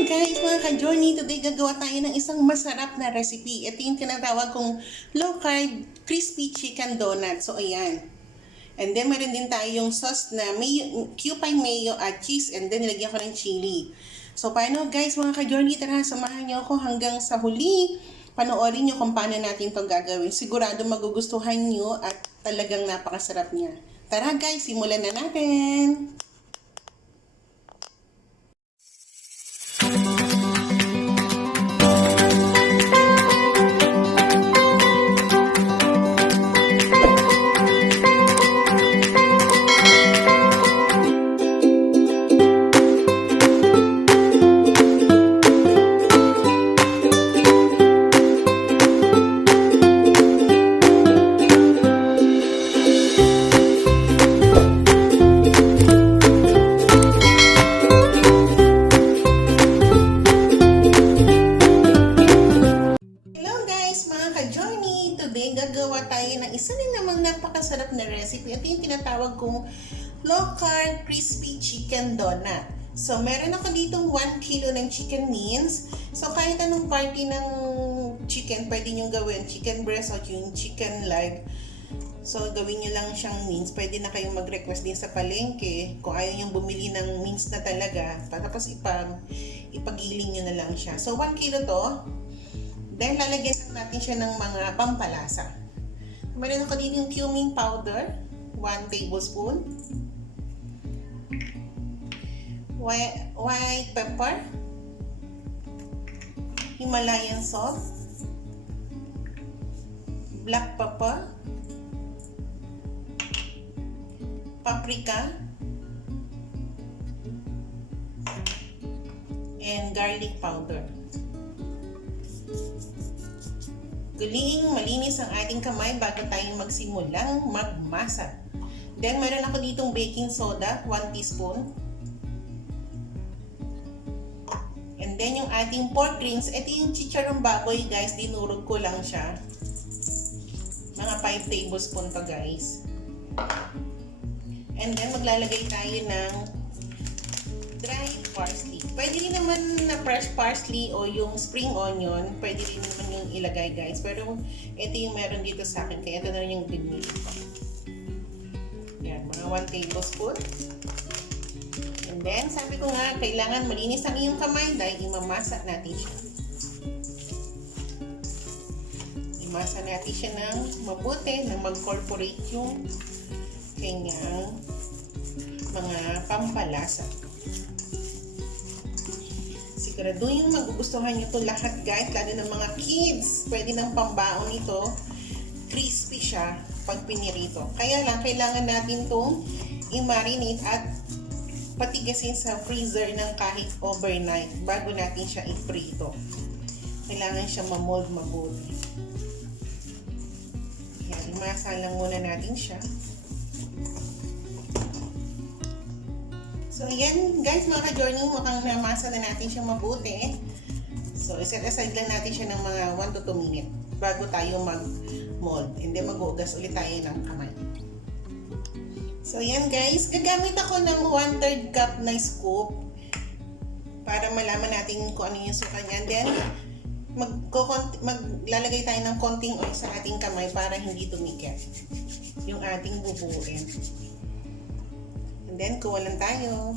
Guys, mga ka-journey, today gagawa tayo ng isang masarap na recipe. Ito yung tinatawag kong low-carb crispy chicken donut. So, ayan. And then, meron din tayong sauce na mayo, cupine mayo at cheese. And then, nilagyan ko ng chili. So, paano guys, mga ka-journey, tara, samahan niyo ako hanggang sa huli. Panoorin niyo kung paano natin ito gagawin. Sigurado magugustuhan niyo at talagang napakasarap niya. Tara guys, simulan na natin! Today, gagawa tayo ng isa rin namang napakasarap na recipe. Ito yung tinatawag kong low-carb crispy chicken donut. So, meron ako ditong 1 kilo ng chicken mince. So, kahit anong party ng chicken, pwede nyo gawin. Chicken breast o yung chicken leg. So, gawin nyo lang siyang mince. Pwede na kayong mag-request din sa palengke. Kung ayaw nyo bumili ng mince na talaga, tapos ipagiling nyo na lang siya. So, 1 kilo to. Then, lalagyan natin siya ng mga pampalasa. Meron ako din yung cumin powder, 1 tablespoon. White pepper. Himalayan salt. Black pepper. Paprika. And garlic powder. Galing malinis ang ating kamay bago tayo magsimulang magmasa. Then, meron ako ditong baking soda, 1 teaspoon. And then, yung ating pork rinds, ito yung chicharong baboy, guys. Dinurog ko lang siya. Mga 5 tablespoon to, guys. And then, maglalagay tayo ng dry parsley. Pwede rin naman na fresh parsley o yung spring onion. Pwede rin naman yung ilagay, guys. Pero ito yung meron dito sa akin. Kaya ito na rin yung pinili ko. Yan, mga 1 tablespoon. And then, sabi ko nga, kailangan malinis ang iyong kamay dahil imamasa natin siya. Imasa natin siya ng mabuti na mag-corporate yung kanyang mga pampalasa. Siguraduhin magugustuhan nyo ito lahat, guys, lalo ng mga kids. Pwede ng pambaon ito. Crispy siya pag pinirito. Kaya lang, kailangan natin itong i-marinate at patigasin sa freezer ng kahit overnight bago natin siya i-prito. Kailangan siya ma-mold mabuti. Yan, imasa lang muna natin siya. So, ayan guys, mga ka-journey, mukhang namasa na natin siya mabuti. So, iset aside lang natin siya ng mga 1 to 2 minutes bago tayo mag-mold. And then, mag-uugas ulit tayo ng kamay. So, ayan guys, gagamit ako ng 1/3 cup na scoop para malaman natin kung ano yung suka niya. Then, maglalagay tayo ng konting oil sa ating kamay para hindi tumikit yung ating bubuin. And then, kuwalan tayo.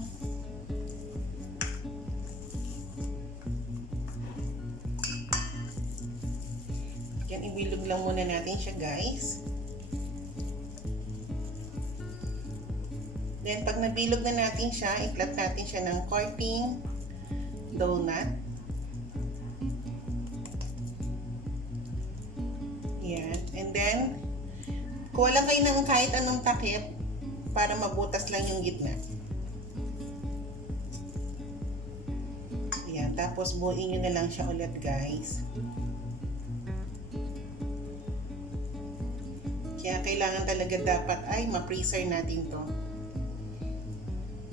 Yan, ibilog lang muna natin siya, guys. Then, pag nabilog na natin siya, i-flat natin siya ng coating donut. Yan. And then, kuha lang kayo ng kahit anong takip para mabutas lang yung gitna. Ayan, tapos buuin nyo na lang siya ulit, guys. Kaya kailangan talaga dapat ay ma-freezer natin to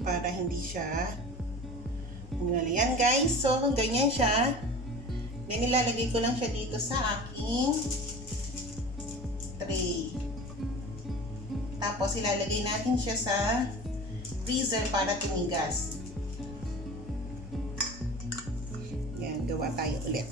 para hindi siya yan, guys. So, ganyan siya. Then, ilalagay ko lang siya dito sa aking tray. Tapos, ilalagay natin siya sa freezer para tumigas. gawa tayo ulit.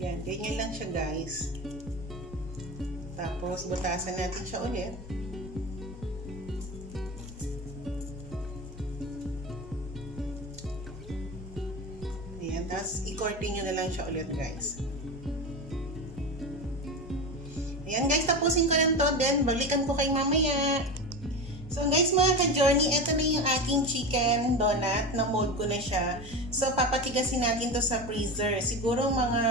Yan, ganyan lang siya guys. Tapos butasan natin siya ulit. Ayan, tapos i-coating nyo na lang siya ulit guys. Ayan guys, tapusin ko lang to, then balikan ko kay mamaya. So guys, mga ka-journey, ito na yung ating chicken donut. Na-mold ko na siya. So papatigasin natin to sa freezer. Siguro mga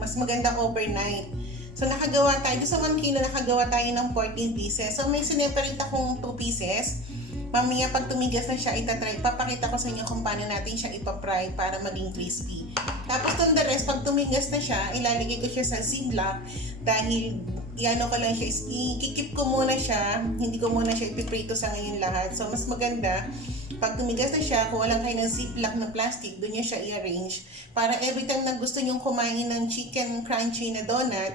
mas maganda overnight. So nakagawa tayo, sa 1 kilo nakagawa tayo ng 14 pieces. So may sineparate akong 2 pieces. Mamaya pag tumigas na siya, papakita ko sa inyo kung paano natin siya ipapry para maging crispy. Tapos the rest, pag tumigas na siya, ilalagay ko siya sa ziplock dahil iano ko lang siya, ikikip ko muna siya, hindi ko muna siya ipiprito sa ngayon lahat. So mas maganda, pag tumigas na siya, kung walang kayo ng ziplock na plastic, doon nyo siya i-arrange. Para every time na gusto nyong kumain ng chicken crunchy na donut,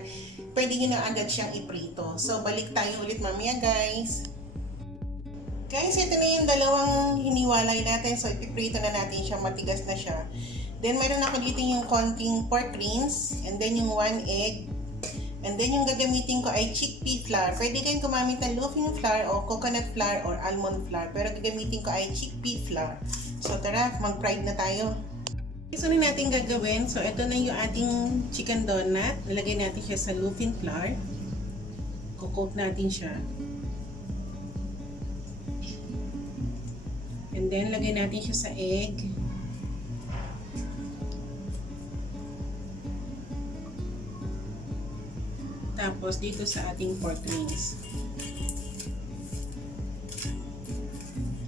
pwede nyo na agad siyang iprito. So balik tayo ulit mamaya guys. Guys, ito na yung dalawang hiniwalay natin. So ipiprito na natin siya, matigas na siya. Then meron ako dito yung konting pork rinds, and then yung 1 egg. And then yung gagamitin ko ay chickpea flour. Pwede kayong gumamit ng loafing flour o coconut flour or almond flour. Pero gagamitin ko ay chickpea flour. So tara, mag-fried na tayo. So na natin gagawin. So ito na yung ating chicken donut. Nalagay natin siya sa loafing flour. Coat natin siya. And then lagay natin siya sa egg. Tapos dito sa ating pork rinds.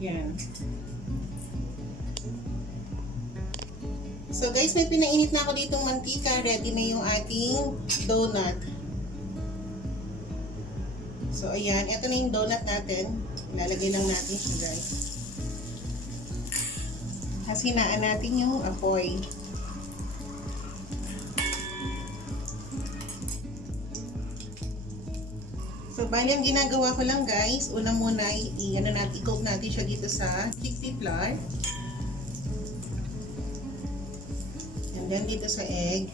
Yan. So guys, may pinainit na ako ditong mantika. Ready na yung ating donut. So ayan, ito na yung donut natin. Ilalagay lang natin siya guys. Hasinaan natin yung apoy. So, bali ang ginagawa ko lang guys, una muna i-coat natin siya dito sa chickpea flour. And then dito sa egg.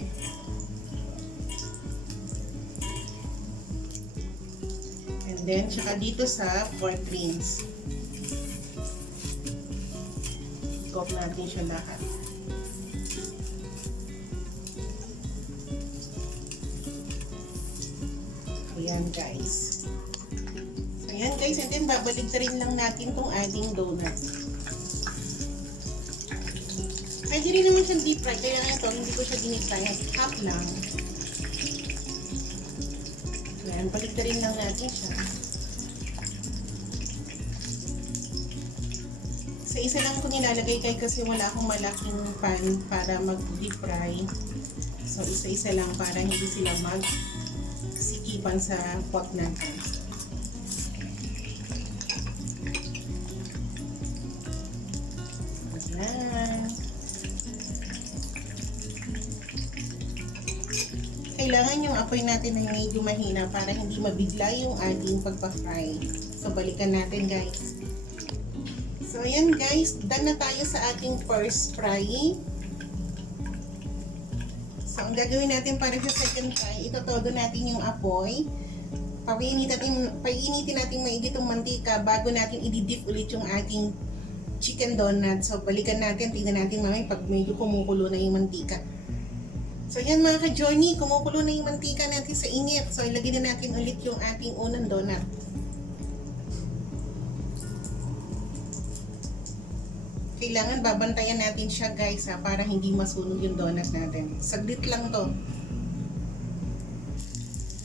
And then, tsaka dito sa pork rinds. I-coat natin siya lahat. Ayan guys. So ayan guys, and then babalik na rin lang natin tong ating donut. Pwede rin naman siyang deep fry, kaya nga ito, hindi ko siya deep fry, half lang. Ayan, balik na rin lang natin siya. Sa isa lang ko nilalagay kasi wala akong malaking pan para mag-deep fry. So isa-isa lang para hindi sila sikipan sa pot natin. Ayan. Kailangan yung apoy natin ay medyo mahina para hindi mabigla yung ating pagpa-fry. So balikan natin guys. So ayan guys, done na tayo sa ating first fry. So, ang gagawin natin para sa second fry, itotodo natin yung apoy. Painitin natin maigi itong mantika bago natin i-dip ulit yung ating chicken donut. So, balikan natin, tingnan natin mamaya pag medyo kumukulo na yung mantika. So, yan mga ka-journey, kumukulo na yung mantika natin sa init. So, ilagay na natin ulit yung ating unang donut. Kailangan babantayan natin siya guys para hindi masunog yung donut natin. Saglit lang to.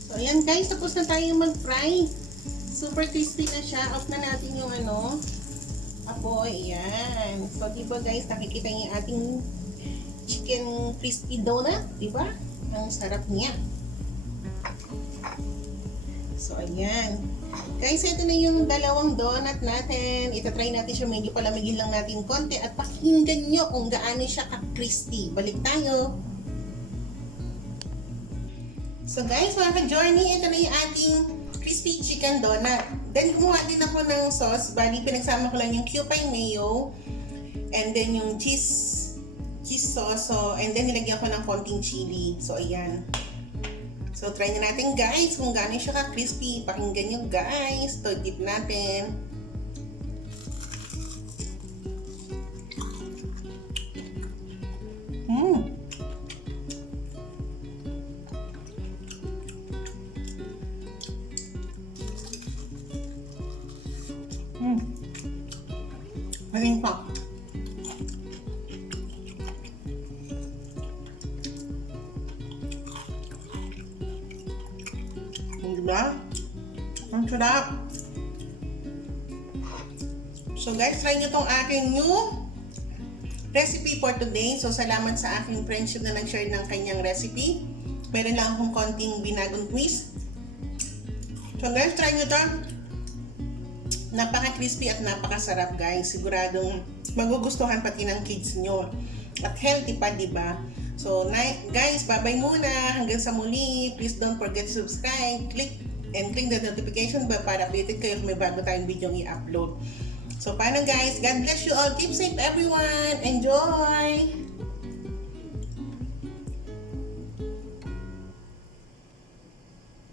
So ayan guys, tapos na tayo mag-fry. Super crispy na siya. Off na natin yung apoy. Ayan. So diba guys, nakikita niyo yung ating chicken crispy donut. Diba? Ang sarap niya. So ayan. Guys, ito na yung dalawang donut natin. Itatry natin siya, medyo palamigin lang natin konti at pakinggan nyo kung gaano siya ka-crispy. Balik tayo. So guys, mga ka-journey, ito na yung ating crispy chicken donut. Then kumuha din ako ng sauce. Bali, pinagsama ko lang yung cupine mayo and then yung cheese sauce. So, and then nilagyan ko ng konting chili. So, ayan. So, try na natin guys kung gaano siya ka-crispy. Pakinggan nyo guys. Ito, dip natin. Maging pa. Diba? Ang sarap. So guys, try nyo tong aking new recipe for today. So salamat sa aking friendship na nag-share ng kanyang recipe. Meron lang akong konting binagong twist. So guys, try nyo to. Napaka-crispy at napakasarap guys. Siguradong magugustuhan pati ng kids nyo. At healthy pa, diba? So, guys, bye-bye muna. Hanggang sa muli. Please don't forget to subscribe. Click the notification bell para updated kayo kung may bago tayong video i-upload. So, paano guys? God bless you all. Keep safe everyone. Enjoy!